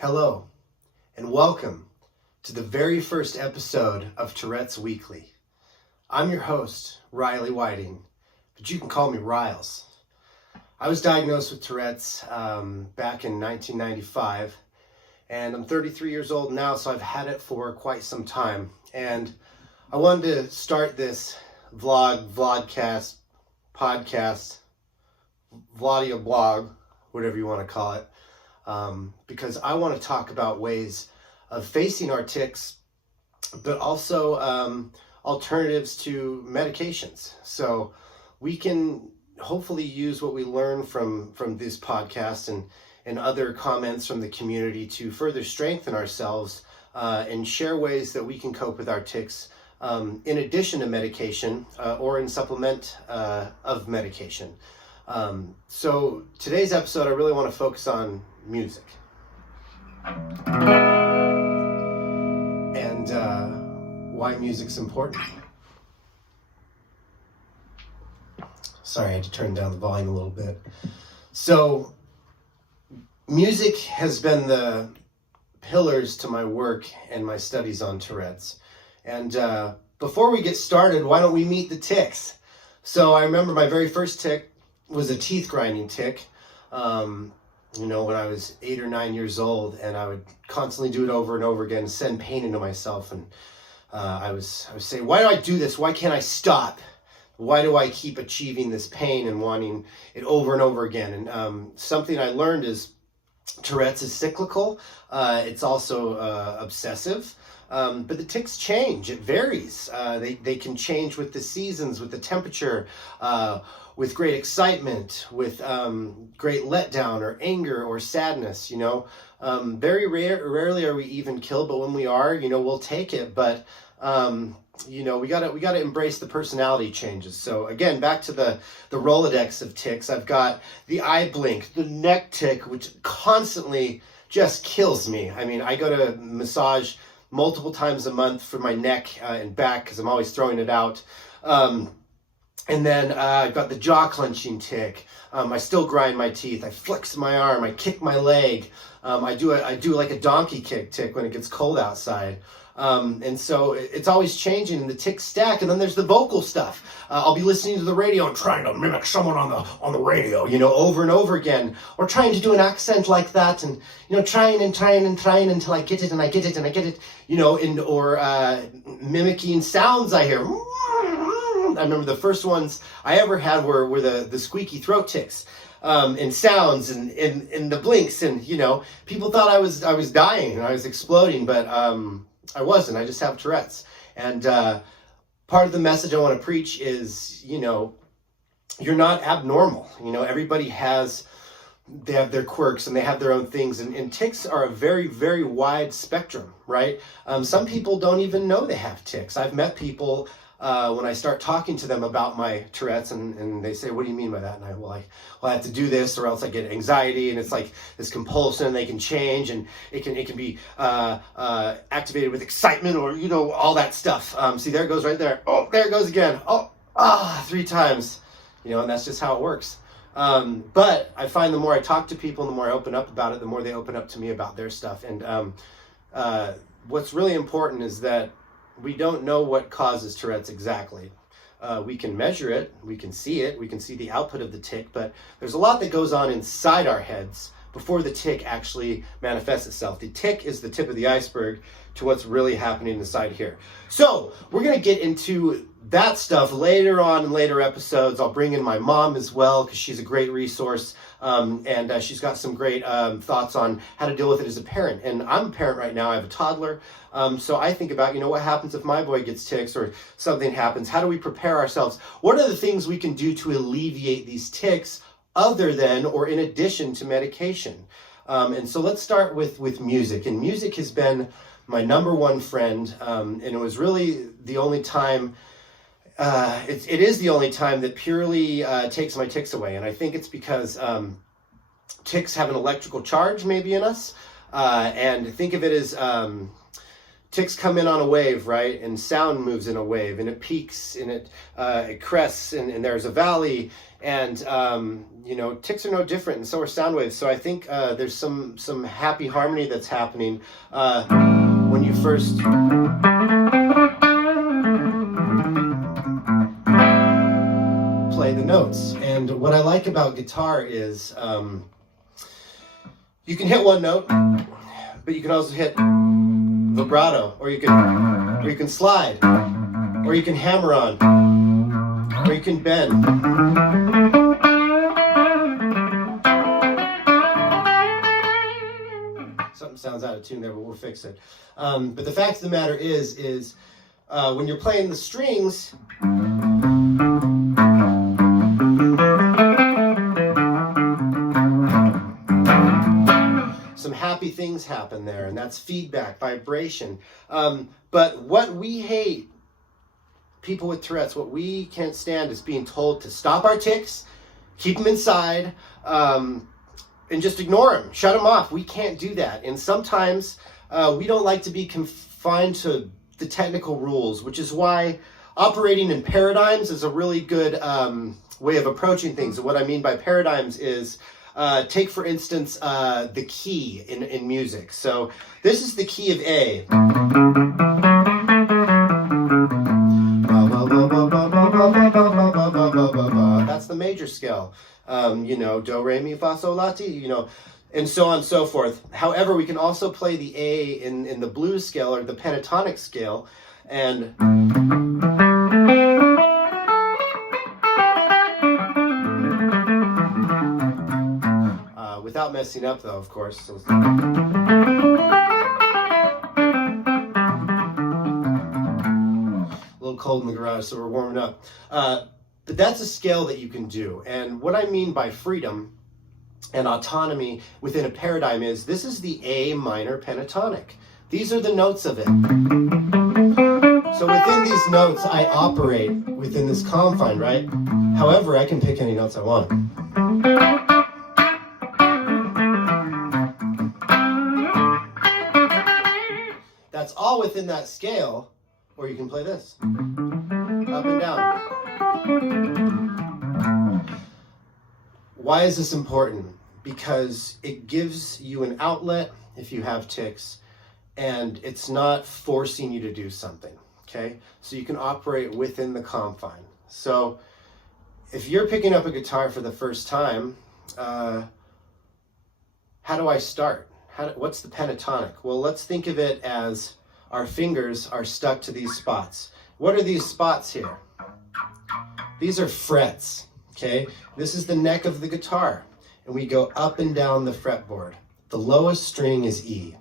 Hello, and welcome to the very first episode of Tourette's Weekly. I'm your host, Riley Whiting, but you can call me Riles. I was diagnosed with Tourette's back in 1995, and I'm 33 years old now, so I've had it for quite some time. And I wanted to start this vlogcast, podcast, vlodia blog, whatever you want to call it, because I want to talk about ways of facing our tics, but also alternatives to medications. So we can hopefully use what we learn from this podcast and other comments from the community to further strengthen ourselves and share ways that we can cope with our tics in addition to medication or in supplement of medication. So today's episode, I really want to focus on music. And why music's important. Sorry, I had to turn down the volume a little bit. So music has been the pillars to my work and my studies on Tourette's. And before we get started, why don't we meet the tics? So I remember my very first tic was a teeth grinding tic. When I was 8 or 9 years old, and I would constantly do it over and over again, send pain into myself. And I was saying, why do I do this? Why can't I stop? Why do I keep achieving this pain and wanting it over and over again? And something I learned is Tourette's is cyclical. It's also obsessive. But the tics change. It varies. They can change with the seasons, with the temperature, with great excitement, with great letdown or anger or sadness. Very rarely are we even killed, but when we are, we'll take it. But we gotta embrace the personality changes. So again, back to the Rolodex of tics. I've got the eye blink, the neck tic, which constantly just kills me. I mean, I go to massage multiple times a month for my neck and back because I'm always throwing it out. And then I've got the jaw clenching tic. I still grind my teeth. I flex my arm. I kick my leg. I do like a donkey kick tic when it gets cold outside. And so it's always changing, and the tics stack. And then there's the vocal stuff. I'll be listening to the radio and trying to mimic someone on the radio, over and over again, or trying to do an accent like that, and trying until I get it and I get it and I get it, or mimicking sounds I hear. I remember the first ones I ever had were the squeaky throat tics. And sounds and the blinks, and people thought I was dying and I was exploding, but I wasn't. I just have Tourette's. And part of the message I want to preach is, you're not abnormal. Everybody they have their quirks and they have their own things. And tics are a very, very wide spectrum, right? Some people don't even know they have tics. I've met people when I start talking to them about my Tourette's, and they say, what do you mean by that? And I have to do this or else I get anxiety, and it's like this compulsion. They can change, and it can be activated with excitement or, all that stuff. See, there it goes right there. Oh, there it goes again. Oh, 3 times, and that's just how it works. But I find the more I talk to people, the more I open up about it, the more they open up to me about their stuff. And what's really important is that we don't know what causes Tourette's exactly. We can measure it, we can see the output of the tic, but there's a lot that goes on inside our heads before the tic actually manifests itself. The tic is the tip of the iceberg to what's really happening inside here. So we're going to get into that stuff later on in later episodes. I'll bring in my mom as well, because she's a great resource, and she's got some great thoughts on how to deal with it as a parent. And I'm a parent right now. I have a toddler, so I think about, what happens if my boy gets tics or something happens? How do we prepare ourselves? What are the things we can do to alleviate these tics other than or in addition to medication? And so let's start with music. And music has been my number one friend, and it was really the only time, it is the only time that purely takes my tics away. And I think it's because tics have an electrical charge maybe in us, and think of it as tics come in on a wave, right? And sound moves in a wave, and it peaks, and it crests, and there's a valley, and tics are no different, and so are sound waves. So I think there's some happy harmony that's happening when you first play the notes. And what I like about guitar is you can hit one note, but you can also hit vibrato, or you can slide, or you can hammer on, or you can bend. Something sounds out of tune there, but we'll fix it. But the fact of the matter is when you're playing the strings, some happy things happen there, and that's feedback, vibration. But what we hate, people with Tourette's, what we can't stand is being told to stop our tics, keep them inside, and just ignore them, shut them off. We can't do that. And sometimes we don't like to be confined to the technical rules, which is why operating in paradigms is a really good way of approaching things. And what I mean by paradigms is take, for instance, the key in music. So this is the key of A. That's the major scale. Do, re, mi, fa, sol, la, ti, and so on and so forth. However, we can also play the A in the blues scale or the pentatonic scale, and without messing up, though, of course. So a little cold in the garage, so we're warming up. But that's a scale that you can do. And what I mean by freedom and autonomy within a paradigm is this is the A minor pentatonic. These are the notes of it. So within these notes, I operate within this confine, right? However, I can pick any notes I want. That's all within that scale, or you can play this. Up and down. Why is this important? Because it gives you an outlet if you have tics, and it's not forcing you to do something, okay? So you can operate within the confine. So if you're picking up a guitar for the first time, how do I start? What's the pentatonic? Well, let's think of it as our fingers are stuck to these spots. What are these spots here? These are frets, okay? This is the neck of the guitar, and we go up and down the fretboard. The lowest string is E,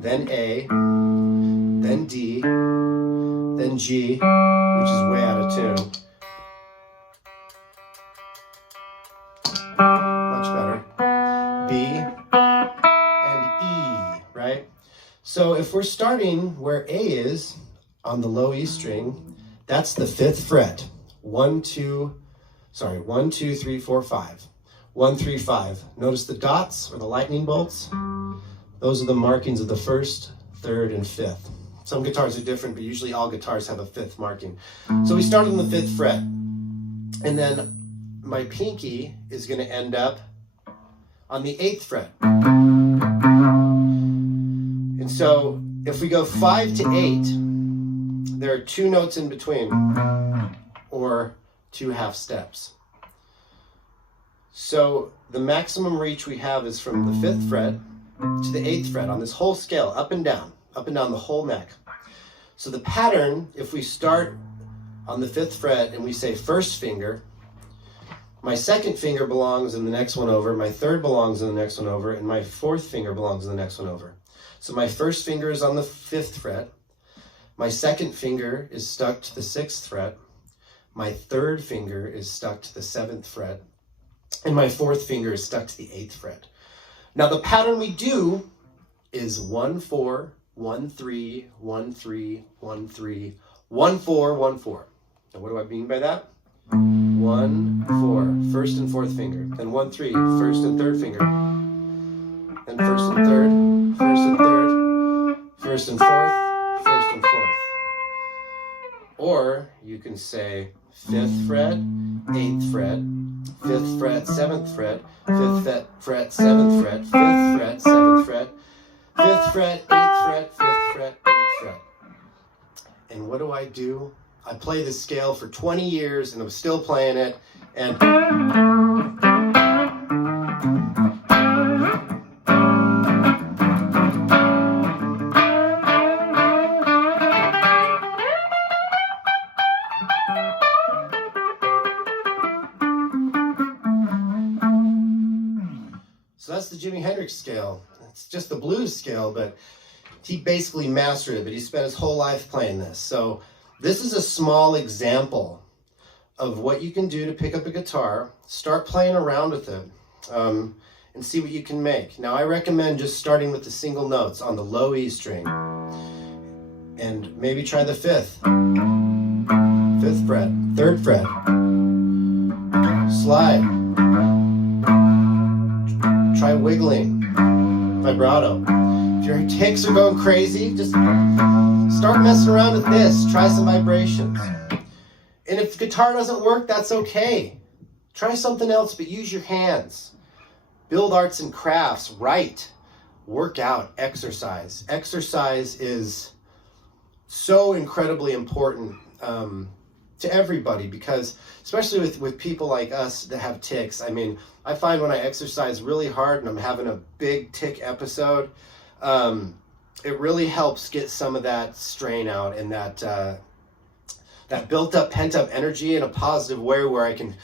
then A, then D, then G, which is way out of tune. Much better. B, and E, right? So if we're starting where A is on the low E string, that's the 5th fret. 1, 2, 3, 4, 5. 1, 3, 5. Notice the dots or the lightning bolts. Those are the markings of the 1st, 3rd, and 5th. Some guitars are different, but usually all guitars have a 5th marking. So we start on the 5th fret. And then my pinky is going to end up on the 8th fret. And so if we go 5 to 8, there are 2 notes in between, or 2 half steps. So the maximum reach we have is from the 5th fret to the 8th fret on this whole scale, up and down the whole neck. So the pattern, if we start on the 5th fret and we say first finger, my 2nd finger belongs in the next one over, my 3rd belongs in the next one over, and my 4th finger belongs in the next one over. So my 1st finger is on the 5th fret, my 2nd finger is stuck to the 6th fret, my 3rd finger is stuck to the 7th fret, and my 4th finger is stuck to the 8th fret. Now the pattern we do is 1, 4, 1, 3, 1, 3, 1, 3, 1, 4, 1, 4. Now what do I mean by that? 1, 4, 1st and 4th finger. Then 1, 3, 1st and 3rd finger. Then 1st and 3rd, 1st and 3rd, first and fourth, first and fourth. Or you can say 5th fret, 8th fret, 5th fret, 7th fret, 5th fret, 7th fret, 5th fret, 7th fret, 5th fret, 8th fret, 5th fret, 8th fret. And what do? I play this scale for 20 years and I'm still playing it. And so that's the Jimi Hendrix scale. It's just the blues scale, but he basically mastered it, but he spent his whole life playing this. So this is a small example of what you can do to pick up a guitar, start playing around with it, and see what you can make. Now I recommend just starting with the single notes on the low E string, and maybe try the 5th fret, 3rd fret, slide, try wiggling, vibrato. If your tics are going crazy, just start messing around with this. Try some vibrations. And if the guitar doesn't work, that's okay. Try something else, but use your hands. Build arts and crafts, write, work out, exercise. Exercise is so incredibly important to everybody, because especially with people like us that have tics. I mean, I find when I exercise really hard and I'm having a big tic episode, it really helps get some of that strain out and that built up, pent up energy in a positive way, where I can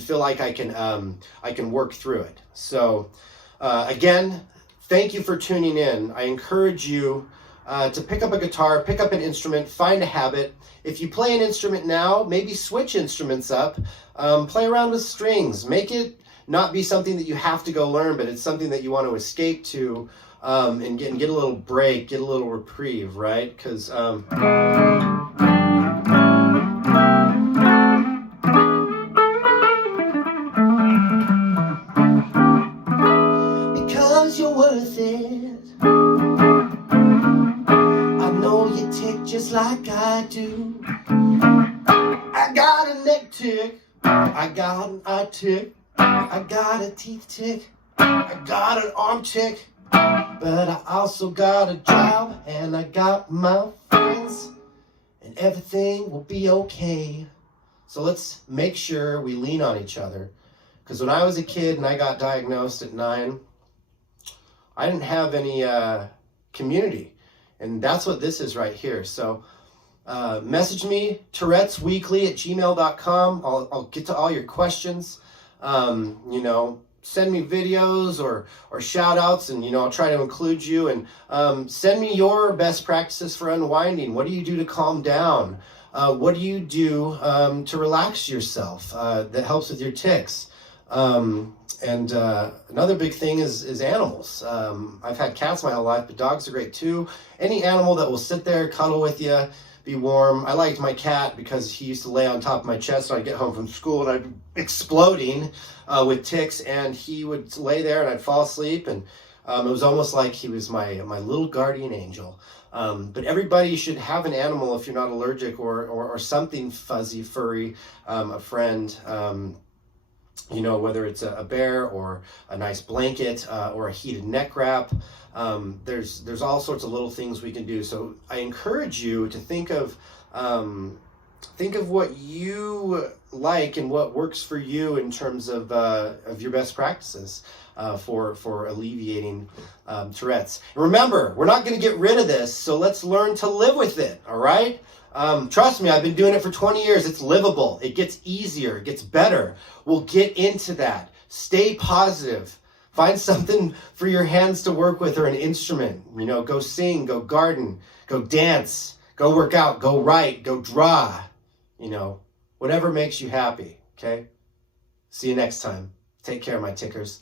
feel like I can work through it. So again, thank you for tuning in. I encourage you to pick up a guitar, pick up an instrument, find a habit. If you play an instrument now, maybe switch instruments up, play around with strings, make it not be something that you have to go learn, but it's something that you want to escape to, and get a little break, get a little reprieve, right? Because you're worth it. I know you tick just like I do. I got a neck tick, I got an eye tick, I got a teeth tick, I got an arm tick, but I also got a job and I got my friends, and everything will be okay. So let's make sure we lean on each other. Because when I was a kid and I got diagnosed at 9, I didn't have any community, and that's what this is right here. So message me, tourettesweekly@gmail.com. I'll get to all your questions. Send me videos or shout outs, and I'll try to include you. And send me your best practices for unwinding. What do you do to calm down? What do you do to relax yourself that helps with your tics? And another big thing is animals. I've had cats my whole life, but dogs are great too. Any animal that will sit there, cuddle with you, be warm. I liked my cat because he used to lay on top of my chest when I'd get home from school and I'd be exploding with tics, and he would lay there and I'd fall asleep, and it was almost like he was my little guardian angel. But everybody should have an animal if you're not allergic, or something fuzzy, furry, a friend. Whether it's a bear or a nice blanket or a heated neck wrap. There's all sorts of little things we can do. So I encourage you to think of what you like and what works for you in terms of your best practices for alleviating Tourette's. Remember, we're not going to get rid of this, so let's learn to live with it, all right? Trust me, I've been doing it for 20 years. It's livable. It gets easier. It gets better. We'll get into that. Stay positive. Find something for your hands to work with, or an instrument. Go sing, go garden, go dance, go work out, go write, go draw. Whatever makes you happy, okay? See you next time. Take care, my tickers.